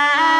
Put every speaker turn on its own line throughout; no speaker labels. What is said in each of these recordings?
সমারোহে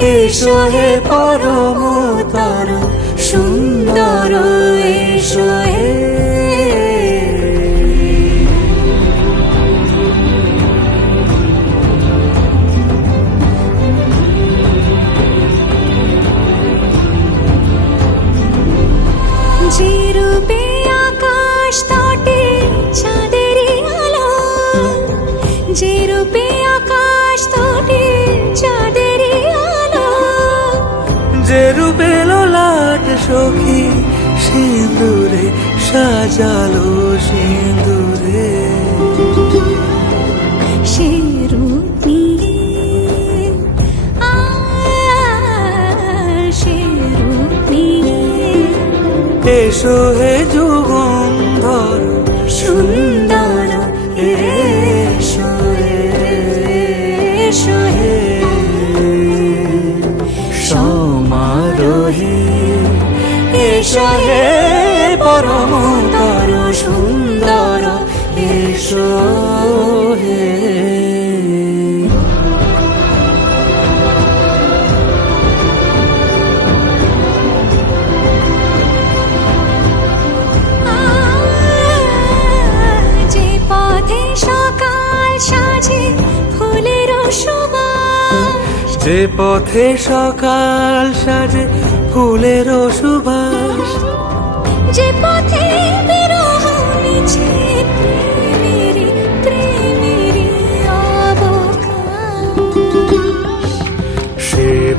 এসো হে
পরমতর
সুন্দর এসো হে। যে রূপে আকাশ তটে
সখী সিঁদুরে সাজালো সিঁদুরে এসো হে যুগন্ধর
সুন্দর যে পথে সকাল সাজে ফুলের
যে পথে সকাল সাজে ফুলের সুবাস
যে পথে বিরহ মিছে